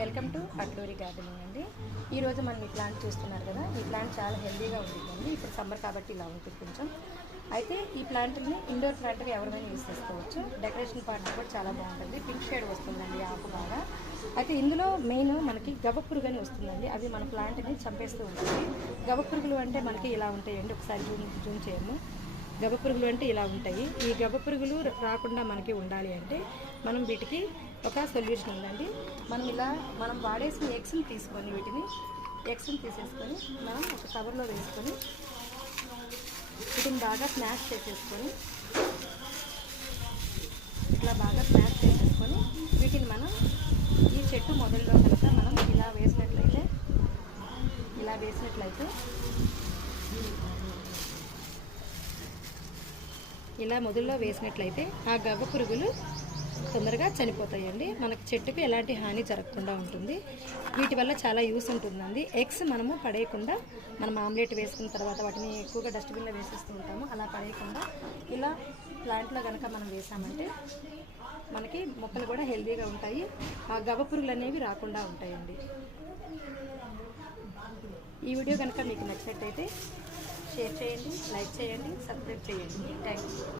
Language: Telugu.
వెల్కమ్ టు అట్లూరి గార్డెనింగ్ అండి. ఈరోజు మనం ఈ ప్లాంట్ చూస్తున్నారు కదా, ఈ ప్లాంట్ చాలా హెల్దీగా ఉంటుందండి. ఇప్పుడు సమ్మర్ కాబట్టి ఇలా ఉంటుంది కొంచెం. అయితే ఈ ప్లాంట్ని ఇండోర్ ప్లాంట్గా ఎవరైనా యూస్ చేసుకోవచ్చు. డెకరేషన్ పార్ట్ కూడా చాలా బాగుంటుంది. పింక్ షేడ్ వస్తుందండి ఆకు బాగా. అయితే ఇందులో మెయిన్ మనకి గవ్వ పురుగు అని వస్తుందండి. అవి మన ప్లాంట్ని చంపేస్తూ ఉంటుంది. గవ్వ పురుగులు అంటే మనకి ఇలా ఉంటాయండి. ఒకసారి జూమ్ చేయము. గవ్వ పురుగులు అంటే ఇలా ఉంటాయి. ఈ గవ్వ పురుగులు రాకుండా మనకి ఉండాలి అంటే మనం వీటికి ఒక సొల్యూషన్ ఉందండి. మనం వాడేసిన ఎగ్స్ని తీసుకొని ఎగ్స్ని తీసేసుకొని మనం ఒక కవర్లో వేసుకొని వీటిని బాగా స్మాష్ చేసేసుకొని ఇట్లా బాగా స్మాష్ చేసేసుకొని వీటిని మనం ఈ చెట్టు మొదల్లో కనుక మనం ఇలా వేసినట్లయితే మొదల్లో వేసినట్లయితే ఆ గవ్వ పురుగులు తొందరగా చనిపోతాయండి. మనకు చెట్టుకు ఎలాంటి హాని జరగకుండా ఉంటుంది. వీటి వల్ల చాలా యూస్ ఉంటుందండి. ఎగ్స్ మనము పడేయకుండా, మనం ఆమ్లెట్ వేసుకున్న తర్వాత వాటిని ఎక్కువగా డస్ట్బిన్లో వేసేస్తూ ఉంటాము. అలా పడేయకుండా ఇలా ప్లాంట్లో కనుక మనం వేసామంటే మనకి మొక్కలు కూడా హెల్తీగా ఉంటాయి. ఆ గవ్వ పురుగులు అనేవి రాకుండా ఉంటాయండి. ఈ వీడియో కనుక మీకు నచ్చినట్టయితే షేర్ చేయండి, లైక్ చేయండి, సబ్స్క్రైబ్ చేయండి. Thank you.